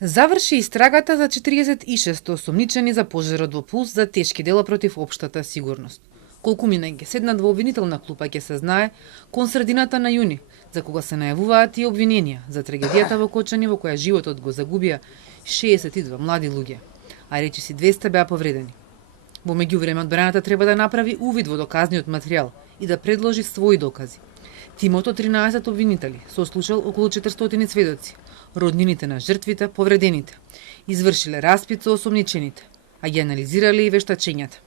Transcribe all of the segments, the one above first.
Заврши истрагата за 46 осомничени за пожарот во Пулс за тешки дела против општата сигурност. Колку мина ќе седнат во обвинителна клупа ќе се знае кон средината на јуни, за кога се најавуваат и обвиненија за трагедијата во Кочани во која животот го загубија 62 млади луѓе, а речиси 200 беа повредени. Во меѓувреме одбраната треба да направи увид во доказниот материјал и да предложи своји докази. Тимот од 13 обвинители сослушал околу 400 сведоци, роднините на жртвите, повредените, извршиле распит со осомничените, а ги анализирале и вештачењата.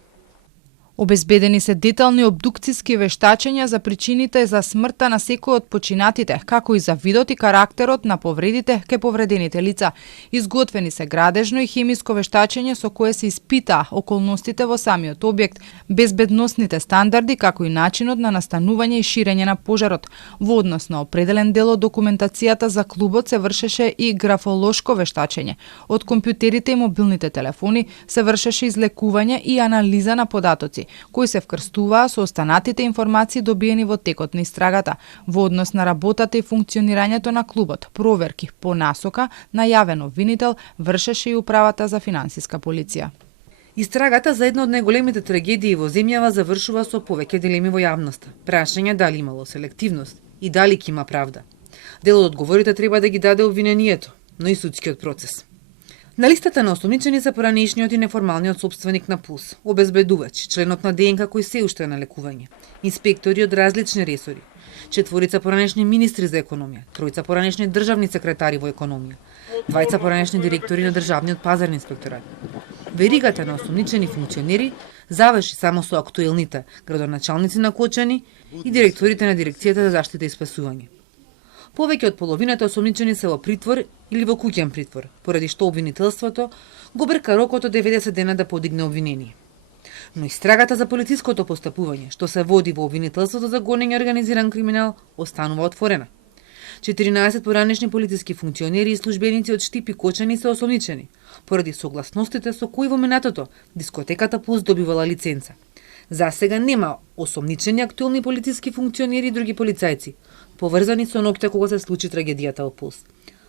Обезбедени се детални обдукциски вештачења за причините за смртта на секој од починатите, како и за видот и карактерот на повредите кај повредените лица. Изготвени се градежно и хемиско вештачење со кое се испита околностите во самиот објект, безбедносните стандарди, како и начинот на настанување и ширење на пожарот. Во однос на определен дел од документацијата за клубот се вршеше и графолошко вештачење. Од компјутерите и мобилните телефони се вршеше излекување и анализа на податоци, кои се вкрстуваа со останатите информации добиени во текот на истрагата. Во однос на работата и функционирањето на клубот, проверки по насока на јавен обвинител вршеше и управата за финансиска полиција. Истрагата за една од најголемите трагедии во земјава завршува со повеќе дилеми во јавноста. Прашање дали имало селективност и дали ќе има правда. Дел од одговорите треба да ги даде обвинението, но и судскиот процес. На листата на осомничени се поранешниот и неформалниот сопственик на Пулс, обезбедувач, членот на ДНК кој се уште е на лекување, инспектори од различни ресори, 4 поранешни министри за економија, 3 поранешни државни секретари во економија, 2 поранешни директори на државниот пазарни инспекторат. Веригата на осомничени функционери заврши само со актуелните градоначалници на Кочани и директорите на дирекцијата за заштита и спасување. Повеќе од половината осомничени се во притвор или во куќен притвор, поради што обвинителството го брка рокот од 90 дена да подигне обвинение. Но истрагата за полициското постапување, што се води во обвинителството за гонење организиран криминал, останува отворена. 14 поранешни полициски функционери и службеници од Штип и Кочани се осомничени, поради согласностите со кои во минатото дискотеката Пулс добивала лиценца. За сега нема осомничени актуелни полициски функционери и други полицајци, поврзани со ноќта кога се случи трагедијата во Пулс.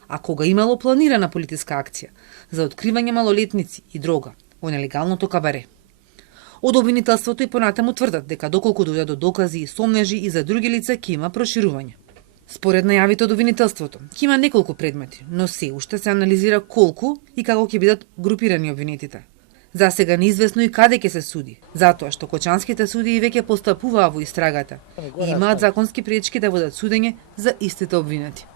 А кога имало планирана политичка акција за откривање малолетници и дрога во нелегалното кабаре. Од обвинителството и понатаму тврдат дека доколку дојде до докази и сомнежи и за други лица ќе има проширување. Според најавите од обвинителството, ќе има неколку предмети, но се уште се анализира колку и како ќе бидат групирани обвинетите. За сега неизвестно и каде ќе се суди, затоа што кочанските судии веќе постапуваа во истрагата и имаат законски пречки да водат судење за истите обвинети.